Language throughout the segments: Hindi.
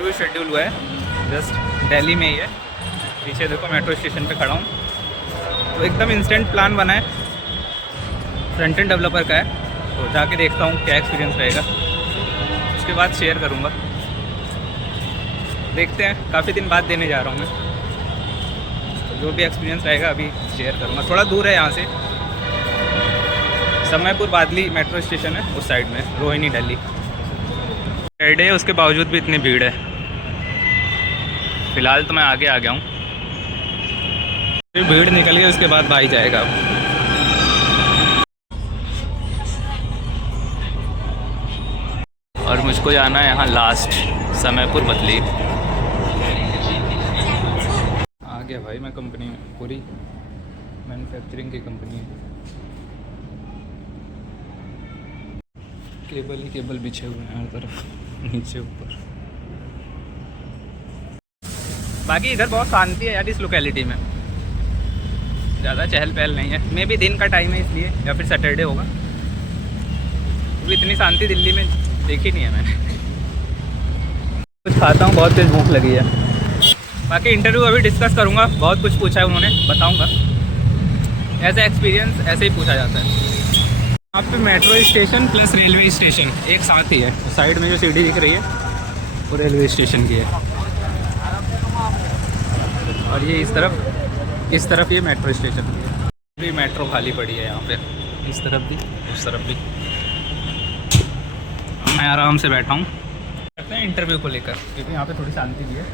इंटरव्यू शेड्यूल हुआ है, जस्ट दिल्ली में ही है। पीछे देखो मेट्रो स्टेशन पे खड़ा हूँ। तो एकदम इंस्टेंट प्लान बना है, फ्रंट एंड डेवलपर का है। तो जाके देखता हूँ क्या एक्सपीरियंस रहेगा, उसके बाद शेयर करूँगा। देखते हैं, काफ़ी दिन बाद देने जा रहा हूँ मैं। तो जो भी एक्सपीरियंस रहेगा अभी शेयर करूँगा। थोड़ा दूर है यहाँ से, समयपुर बादली मेट्रो स्टेशन है उस साइड में, रोहिणी दिल्ली। सैटरडे है, उसके बावजूद भी इतनी भीड़ है। फ़िलहाल तो मैं आगे आ गया हूँ, फिर भीड़ निकल गई उसके बाद भाई जाएगा। और मुझको जाना है यहाँ लास्ट, समयपुर बदली। आ गया भाई मैं कंपनी में, पूरी मैन्युफैक्चरिंग की कंपनी है। केबल ही केबल बिछे हुए हैं हर तरफ, नीचे ऊपर। बाकी इधर बहुत शांति है यार इस लोकेलिटी में, ज़्यादा चहल पहल नहीं है। मे भी दिन का टाइम है इसलिए, या फिर सैटरडे होगा। क्योंकि इतनी शांति दिल्ली में देखी नहीं है मैंने। कुछ खाता हूँ, बहुत तेज़ भूख लगी है। बाकी इंटरव्यू अभी डिस्कस करूँगा, बहुत कुछ पूछा है उन्होंने, बताऊँगा। ऐसा एक्सपीरियंस ऐसे ही पूछा जाता है। यहाँ पे metro station plus railway station एक साथ ही है। साइड में जो सीढ़ी दिख रही है वो रेलवे स्टेशन की है, और ये इस तरफ ये मेट्रो स्टेशन की है। अभी मेट्रो खाली पड़ी है यहाँ पे, इस तरफ भी उस तरफ भी। मैं आराम से बैठा हूँ, करते हैं इंटरव्यू को लेकर, क्योंकि यहाँ पे थोड़ी शांति भी है।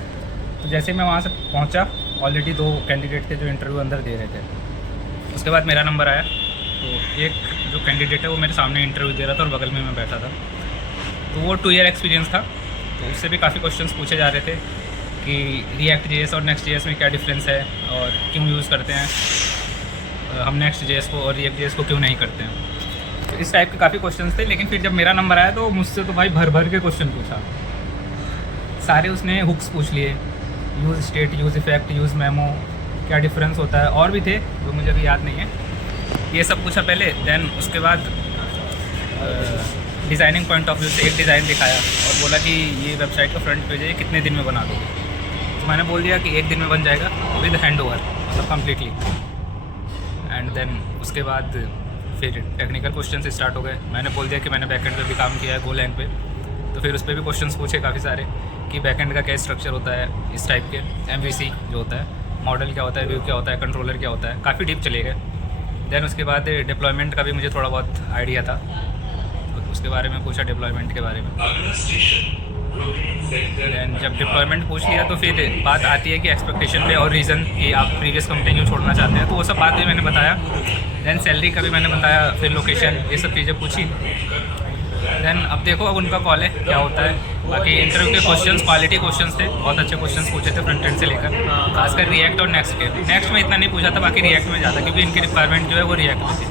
तो जैसे मैं वहाँ से पहुँचा, ऑलरेडी 2 कैंडिडेट थे जो इंटरव्यू अंदर दे रहे थे। उसके बाद मेरा नंबर आया, तो एक जो कैंडिडेट है वो मेरे सामने इंटरव्यू दे रहा था और बगल में मैं बैठा था। तो वो 2 ईयर एक्सपीरियंस था, तो उससे भी काफ़ी क्वेश्चंस पूछे जा रहे थे कि रिएक्ट जेएस और नेक्स्ट जेएस में क्या डिफरेंस है और क्यों यूज़ करते हैं हम नेक्स्ट जेएस को, और रिएक्ट जेएस को क्यों नहीं करते हैं। तो इस टाइप के काफ़ी क्वेश्चंस थे। लेकिन फिर जब मेरा नंबर आया तो मुझसे तो भाई भर भर के क्वेश्चन पूछा, सारे उसने हुक्स पूछ लिए। Use state, use effect, use memo, क्या डिफरेंस होता है, और भी थे जो मुझे अभी याद नहीं है। ये सब पूछा पहले, देन उसके बाद डिज़ाइनिंग पॉइंट ऑफ व्यू से एक डिज़ाइन दिखाया और बोला कि ये वेबसाइट का फ्रंट पेज है, कितने दिन में बना दोगे। तो मैंने बोल दिया कि 1 दिन में बन जाएगा विद हैंड ओवर, मतलब कम्प्लीटली। एंड देन उसके बाद फिर टेक्निकल क्वेश्चन स्टार्ट हो गए। मैंने बोल दिया कि मैंने बैकएंड पे भी काम किया है, गोलैंग पे। तो फिर उस पर भी क्वेश्चंस पूछे काफ़ी सारे कि बैकएंड का क्या स्ट्रक्चर होता है, इस टाइप के। MVC जो होता है, मॉडल क्या होता है, व्यू क्या होता है, कंट्रोलर क्या होता है, काफ़ी डीप चले गए। देन उसके बाद डिप्लॉयमेंट का भी मुझे थोड़ा बहुत आइडिया था, तो उसके बारे में पूछा, डिप्लॉयमेंट के बारे में। दैन जब डिप्लॉयमेंट पूछ लिया तो फिर बात आती है कि एक्सपेक्टेशन पे और रीज़न कि आप प्रीवियस कंपनी क्यों छोड़ना चाहते हैं। तो वो सब बात भी मैंने बताया। दैन सैलरी का भी मैंने बताया, फिर लोकेशन, ये सब चीज़ें पूछी। देन अब देखो अब उनका कॉल है, क्या होता है। बाकी इंटरव्यू के क्वेश्चंस क्वालिटी क्वेश्चंस थे, बहुत अच्छे क्वेश्चंस पूछे थे फ्रंट एंड से लेकर, खासकर रिएक्ट और नेक्स्ट के। नेक्स्ट में इतना नहीं पूछा था, बाकी रिएक्ट में ज़्यादा, क्योंकि इनकी रिक्वायरमेंट जो है वो रिएक्ट में थी।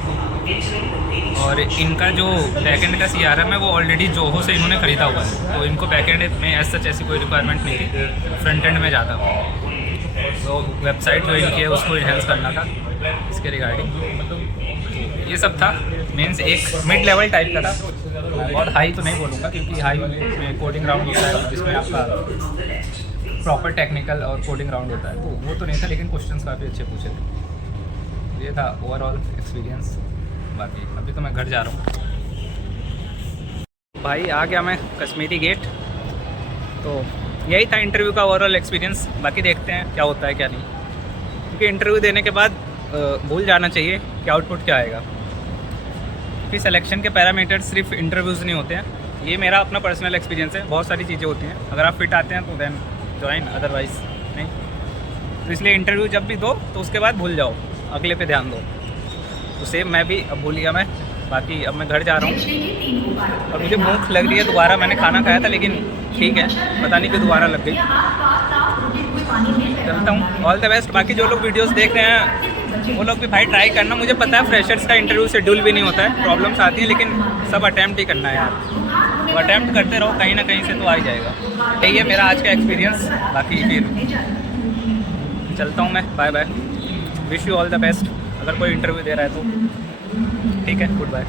और इनका जो बैकएंड का CRM है वो ऑलरेडी जोहो से इन्होंने ख़रीदा हुआ है, तो इनको बैकएंड में एज सच ऐसी कोई रिक्वायरमेंट नहीं थी, फ्रंट एंड में ज़्यादा। तो वेबसाइट जो इनकी है उसको इन्हेंस करना था इसके रिगार्डिंग। ये सब था। मीन्स एक मिड लेवल टाइप का था, बहुत हाई तो नहीं बोलूँगा, क्योंकि हाई में कोडिंग राउंड होता है जिसमें आपका प्रॉपर टेक्निकल और कोडिंग राउंड होता है, तो वो तो नहीं था। लेकिन क्वेश्चंस काफ़ी अच्छे पूछे थे। ये था ओवरऑल एक्सपीरियंस। बाकी अभी तो मैं घर जा रहा हूँ भाई, आ गया मैं कश्मीरी गेट। तो यही था इंटरव्यू का ओवरऑल एक्सपीरियंस। बाकी देखते हैं क्या होता है क्या नहीं, क्योंकि इंटरव्यू देने के बाद भूल जाना चाहिए कि आउटपुट क्या आएगा। क्योंकि सिलेक्शन के पैरामीटर्स सिर्फ इंटरव्यूज़ नहीं होते हैं, ये मेरा अपना पर्सनल एक्सपीरियंस है। बहुत सारी चीज़ें होती हैं, अगर आप फिट आते हैं तो देन ज्वाइन, अदरवाइज नहीं। तो इसलिए इंटरव्यू जब भी दो तो उसके बाद भूल जाओ, अगले पे ध्यान दो। तो सेम मैं भी अब भूल गया मैं। बाकी अब मैं घर जा रहा हूँ और मुझे भूख लग रही है दोबारा। मैंने खाना खाया था लेकिन ठीक है, पता नहीं क्यों दोबारा लग गई। चलता हूँ, ऑल द बेस्ट। बाकी जो लोग वीडियोस देख रहे हैं वो लोग भी भाई ट्राई करना। मुझे पता है फ्रेशर्स का इंटरव्यू शेड्यूल भी नहीं होता है, प्रॉब्लम्स आती हैं, लेकिन सब अटैम्प्ट ही करना है यार। तो अटैम्प्ट करते रहो, कहीं ना कहीं से तो आ ही जाएगा। यही है मेरा आज का एक्सपीरियंस। बाकी फिर चलता हूँ मैं, bye bye. Wish you all the best. अगर कोई इंटरव्यू दे रहा है तो ठीक है, गुड बाय।